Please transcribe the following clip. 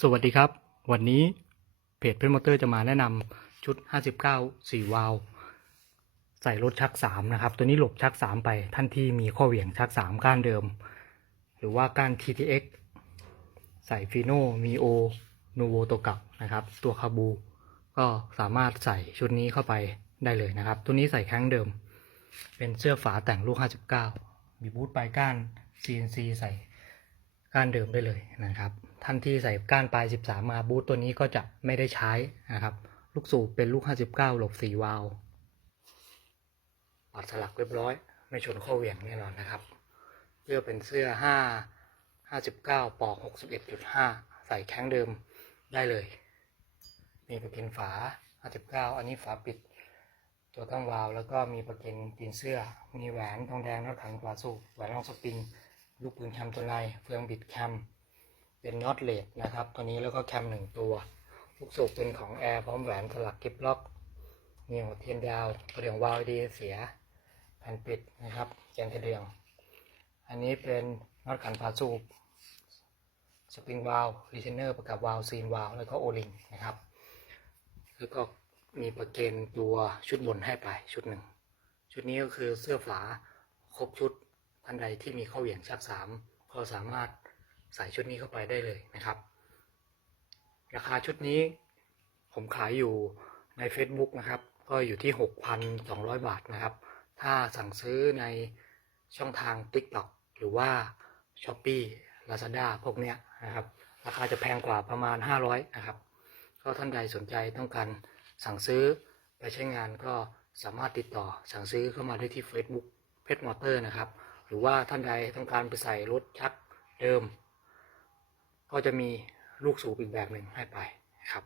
สวัสดีครับ วันนี้เพจเพื่อนมอเตอร์จะมาแนะนำชุด 59 4 วาล์วใส่รถชัก 3 นะครับ ตัวนี้หลบชัก 3 ไปท่านที่มีข้อเหวี่ยงชัก 3 ก้านเดิม หรือว่าก้าน TTX ใส่ฟีโน่มีโอนูโวตัวเก่านะครับ ตัวคาบู ก็สามารถใส่ชุดนี้เข้าไปได้เลยนะครับ ตัวนี้ใส่แข้งเดิม เป็นเสื้อฝาแต่งลูก 59 มีบูทปลายก้าน CNC ใส่ก้านเดิมได้เลยนะครับ ท่านทีใส่ก้านปลาย 13 มาบูตตัวนี้ก็จะไม่ได้ใช้นะครับ ลูกสูบเป็นลูก 59 หลบ 4 วาล์วปัดสลักเรียบร้อย ไม่ชนข้อเหวี่ยงแน่นอนนะครับ เสื้อเป็นเสื้อ 5 59 ปอก 61.5 ใส่แข้งเดิมได้เลย มีประเก็นฝา 59 อันนี้ฝาปิด ตัวตั้งวาล์วแล้วก็มีประเก็นตีนเสื้อ มีแหวนทองแดงน็อตขันกวาสูบแหวนรองสปริง ลูกปืนแคมตัวในเฟืองบิดแคม เป็นน็อตเลดนะครับ ตัวนี้แล้วก็แคมหนึ่งตัวลูกสูบเป็นของแอร์พร้อมแหวนสลักกิฟล็อกมีหัวเทียนดาวกระเดื่องวาล์วดีเสียแผ่นปิดนะครับแกนกระเดื่อง อันนี้เป็นน็อตขันฝาสูบสปริงวาล์วรีเทนเนอร์ประกับวาล์วซีนวาล์วแล้วก็โอลิงนะครับ แล้วก็มีประเกนตัวชุดบนให้ไปชุดหนึ่ง ชุดนี้ก็คือเสื้อฝาครบชุดท่านใดที่มีข้อเหวี่ยงชักสามก็สามารถ ใส่ชุดนี้เข้าไปได้เลยนะครับ ราคาชุดนี้ผมขายอยู่ใน Facebook นะครับ ก็อยู่ที่ 6,200 บาทนะครับ ถ้าสั่งซื้อในช่องทาง TikTok หรือว่า s h o p e e Lazada พวกเนี้ยนะครับ ราคาจะแพงกว่าประมาณ 500 นะครับ ก็ท่านใดสนใจต้องการสั่งซื้อไปใช้งานก็สามารถติดต่อสั่งซื้อเข้ามาได้ที่ Facebook เพชรมอเตอร์นะครับ หรือว่าท่านใดต้องการไปใส่รถชักเดิม ก็จะมีลูกสูบอีกแบบหนึ่งให้ไปครับ